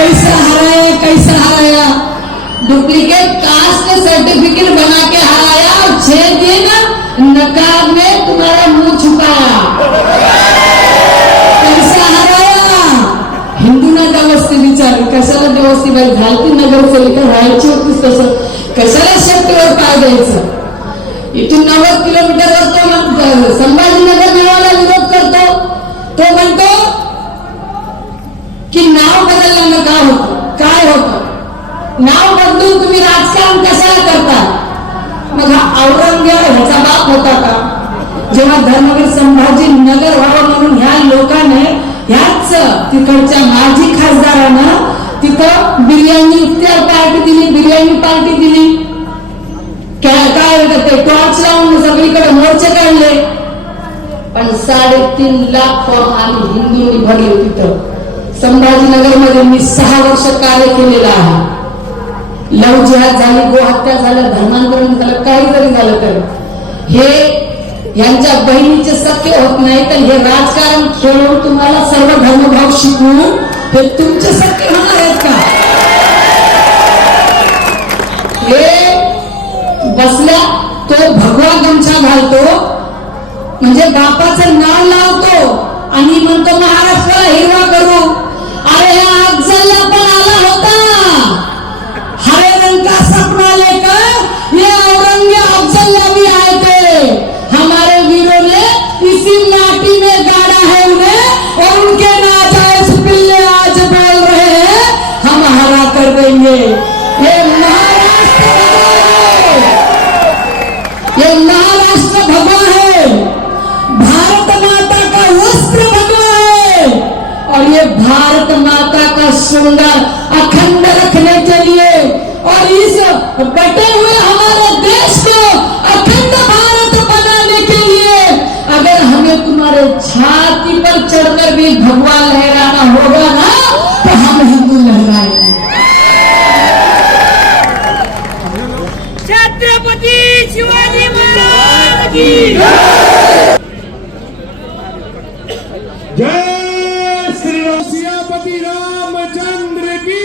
कैसा हराया duplicate caste certificate बना के हराया और 6 दिन नकाब में तुम्हारा मुंह छुपाया। कैसा हराया? हिंदू ना व्यवस्थी विचार कशाला व्यवस्थी बाई घालती नगर से लेकर राहायची होतीस तसं कशाला शक्तीवर पाय द्यायचं। इथून 90 किलोमीटरवर तो संभाजीनगर नावाला विरोध करतो। तो म्हणतो की नाव बदलल्यानं काय होतं? नाव बदलून तुम्ही राजकारण कशाला करता? मग हा औरंगजेब ह्याचा बाप होता का? जेव्हा धर्मवीर संभाजी नगर व्हावं म्हणून ह्या लोकांनी ह्याच तिकडच्या माजी खासदारानं तिथं बिर्याणी इफ्तार पार्टी दिली, बिर्याणी पार्टी दिली। काय ते टॉर्च लावून सगळीकडे मोर्चे काढले, पण 3.5 लाख फॉर्म आम्ही हिंदूंनी भरले तिथं संभाजीनगर मध्ये। मी 6 वर्ष कार्य केलेलं आहे। लव जिहाद झाली, गोहत्या झालं, धर्मांतरण झालं, काही जरी झालं तर हे यांच्या बहिणीचे सख्य होत नाही, तर हे राजकारण खेळून तुम्हाला सर्व धर्मभाव शिकवून हे तुमचे सख्य होणार आहेत का? हे बसल्या तो भगवा गमछा घालतो म्हणजे बापाचं नाव लावतो आणि म्हणतो महाराष्ट्राला हिरवा करू। अरे हा अफजलला पण आला होता, हरे रंग का सपना लेकर ये औरंगजेब अफजलला भी आए थे। हमारे वीरों ने इसी माटी में गाड़ा है उन्हें और उनके नाजायज पिल्ले आज बोल रहे हैं हम हरा कर देंगे। ये महाराष्ट्र भगवा है, भारत माता का वस्त्र भगवा है और ये भारत माता का श्रृंगार अखंड रखने के लिए और इस बटे हुए हमारे देश को अखंड भारत बनाने के लिए अगर हमें तुम्हारे छाती पर चढ़कर भी भगवा लहराना होगा ना तो हम हिंदू लहराएंगे। छत्रपती शिवाजी महाराज की जय श्री राम, सियापति रामचंद्र की